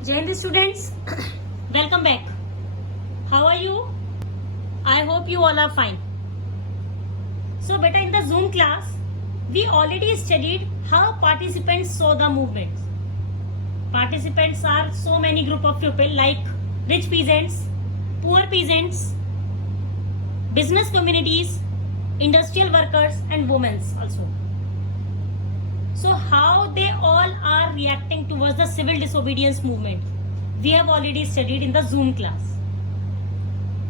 Jai Hind students, welcome back. How are you? I hope you all are fine. So beta, in the Zoom class, we already studied how participants saw the movements. Participants are so many group of people like rich peasants, poor peasants, business communities, industrial workers and women also. So how they all are reacting towards the civil disobedience movement, we have already studied in the Zoom class.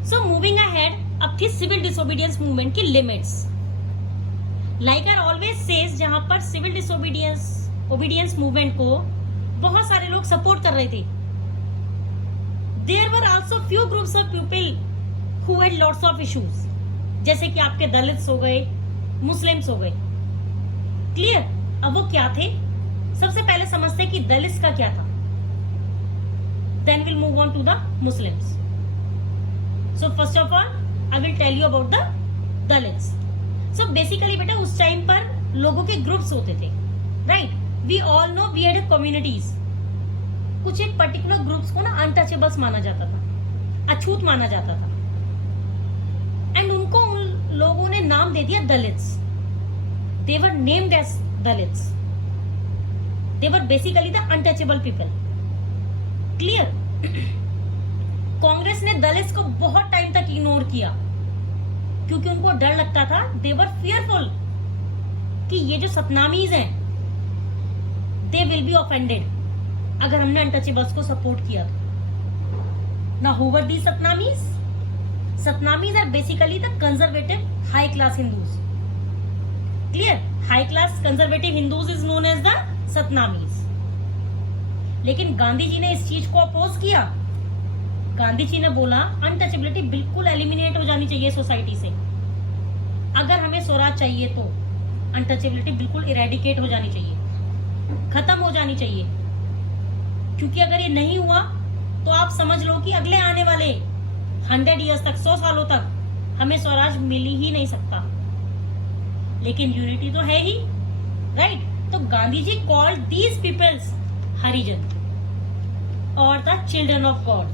So moving ahead, अब थी civil disobedience movement की limits. Like I always says, जहाँ पर civil disobedience movement को बहुत सारे लोग support कर रहे थे. There were also few groups of people who had lots of issues. जैसे कि आपके दलित्स हो गए, मुस्लिम्स हो गए. Clear? अब वो क्या थे? सबसे पहले समझते कि दलित्स का क्या था. Then we'll move on to the Muslims. So first of all, I will tell you about the Dalits. So basically बेटा उस टाइम पर लोगों के ग्रुप्स होते थे, right? We all know we had communities. कुछ एक पर्टिकुलर ग्रुप्स को ना अनटचेबल्स माना जाता था, अछूत माना जाता था, एंड उनको उन लोगों ने नाम दे दिया Dalits. They were named as Dalits. They were basically the untouchable people. Clear? Congress ने दलित्स को बहुत टाइम तक इग्नोर किया क्योंकि उनको डर लगता था. They were fearful कि ये जो सतनामीज हैं, they will be offended अगर हमने अनटचेबल्स को सपोर्ट किया तो. Now who were these Satnamis? Satnamis are basically the conservative high class Hindus. Clear? High class conservative Hindus is known as the Satnamis. लेकिन गांधी जी ने इस चीज को अपोज किया. गांधी जी ने बोला अनटचेबिलिटी बिल्कुल एलिमिनेट हो जानी चाहिए सोसाइटी से. अगर हमें स्वराज चाहिए तो अनटचेबिलिटी बिल्कुल इरेडिकेट हो जानी चाहिए, खत्म हो जानी चाहिए. क्योंकि अगर ये नहीं हुआ तो आप समझ लो कि अगले आने वाले 100 ईयर्स तक, 100 सालों तक हमें स्वराज मिल ही नहीं सकता. लेकिन यूनिटी तो है ही, राइट? तो Gandhi ji called these peoples Harijan और the children of God.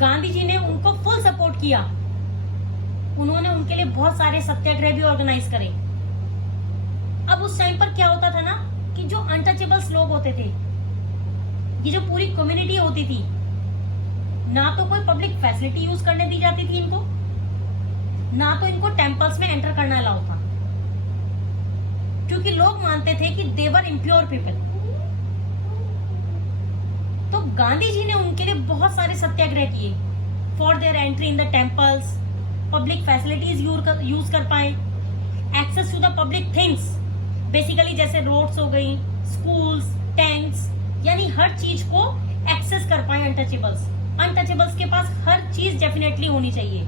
Gandhi ji ने उनको फुल सपोर्ट किया. उन्होंने उनके लिए बहुत सारे सत्याग्रह भी ऑर्गेनाइज करे. अब उस टाइम पर क्या होता था ना कि जो अनटचेबल्स लोग होते थे, ये जो पूरी कम्युनिटी होती थी, ना तो कोई पब्लिक फैसिलिटी यूज करने दी जाती थी इनको, ना तो इनको टेम्पल्स में एंटर करना अलाउ था, क्योंकि लोग मानते थे कि दे वर इम्प्योर पीपल. तो गांधी जी ने उनके लिए बहुत सारे सत्याग्रह किए for their entry in the temples, public facilities use कर पाए, access to the public things, basically जैसे रोड्स हो गई, स्कूल्स, टैंक्स, यानी हर चीज को एक्सेस कर पाए अनटचेबल्स. अनटचेबल्स के पास हर चीज डेफिनेटली होनी चाहिए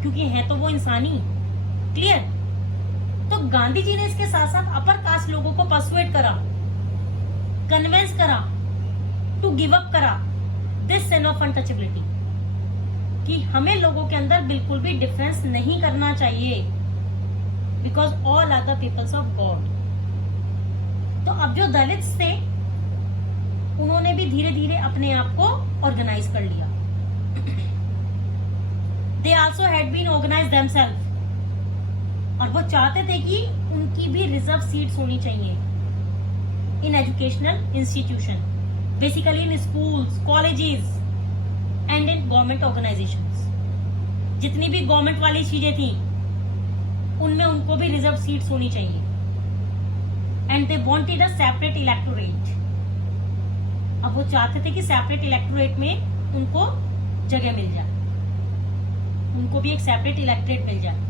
क्योंकि है तो वो इंसानी. क्लियर? तो गांधी जी ने इसके साथ साथ अपर कास्ट लोगों को पर्सुएट करा, कन्विंस करा, टू गिव अप करा दिस सेन ऑफ अनटचेबिलिटी कि हमें लोगों के अंदर बिल्कुल भी डिफरेंस नहीं करना चाहिए because all are the peoples of God. तो अब जो दलित्स थे उन्होंने भी धीरे धीरे अपने आप को ऑर्गेनाइज कर लिया. They also had been organized themselves. और वो चाहते थे कि उनकी भी रिजर्व सीट्स होनी चाहिए in educational institution, basically in schools, colleges and in government organisations. जितनी भी गवर्नमेंट वाली चीजें थी उनमें उनको भी रिजर्व सीट्स होनी चाहिए. And they wanted a separate electorate. अब वो चाहते थे कि सेपरेट इलेक्टोरेट में उनको जगह मिल जाए, उनको भी एक सेपरेट इलेक्टोरेट मिल जाए.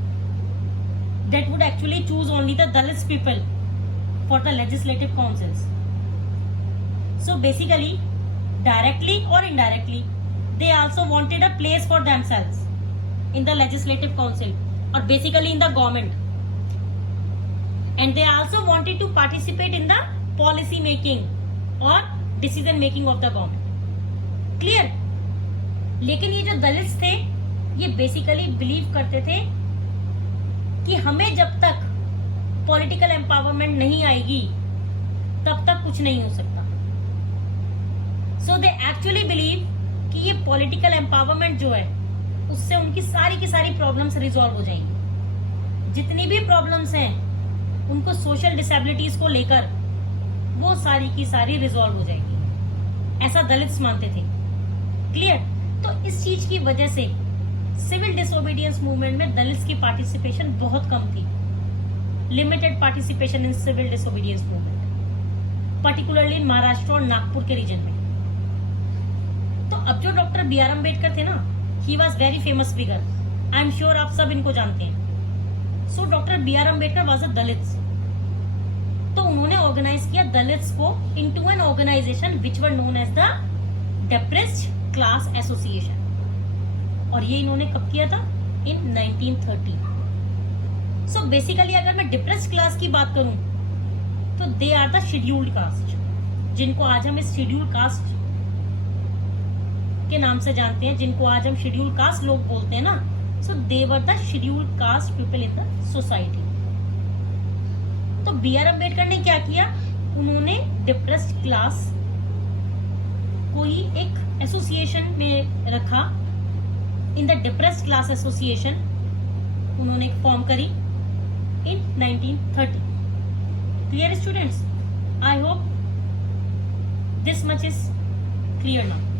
That would actually choose only the Dalits people for the legislative councils. So basically, directly or indirectly, they also wanted a place for themselves in the legislative council or basically in the government. And they also wanted to participate in the policy making or decision making of the government. Clear? लेकिन ये जो Dalits थे ये basically believe करते थे कि हमें जब तक पॉलिटिकल एम्पावरमेंट नहीं आएगी तब तक कुछ नहीं हो सकता. सो दे एक्चुअली बिलीव कि ये पॉलिटिकल एम्पावरमेंट जो है उससे उनकी सारी की सारी प्रॉब्लम्स रिजॉल्व हो जाएंगी। जितनी भी प्रॉब्लम्स हैं उनको सोशल डिसेबिलिटीज को लेकर, वो सारी की सारी रिजॉल्व हो जाएगी, ऐसा दलित्स मानते थे। क्लियर? तो इस चीज की वजह से सिविल डिसोबीडियंस मूवमेंट में दलित्स की पार्टिसिपेशन बहुत कम थी। Limited participation in civil disobedience movement, particularly in Maharashtra और नागपुर के रीजन में। तो अब जो डॉक्टर बी आर अम्बेडकर थे ना, he was very famous figure, I am sure आप सब इनको जानते हैं। So doctor B R Ambedkar was a Dalits, तो उन्होंने ऑर्गेनाइज किया दलित्स को into an organization which were known as the depressed class association. और ये इन्होंने कब किया था? इन 1930। सो बेसिकली अगर मैं डिप्रेस्ड क्लास की बात करूं तो they are the scheduled caste, जिनको आज हम इस शेड्यूल्ड कास्ट के नाम से जानते हैं, जिनको आज हम शेड्यूल्ड कास्ट लोग बोलते हैं ना। So they were the scheduled caste people in the society. तो बी आर अम्बेडकर ने क्या किया? उन्होंने डिप्रेस्ड क्लास को ही एक एसोसिएशन में रखा। In the depressed class association उन्होंने एक फॉर्म करी इन 1930। Clear students? I hope this much is clear now.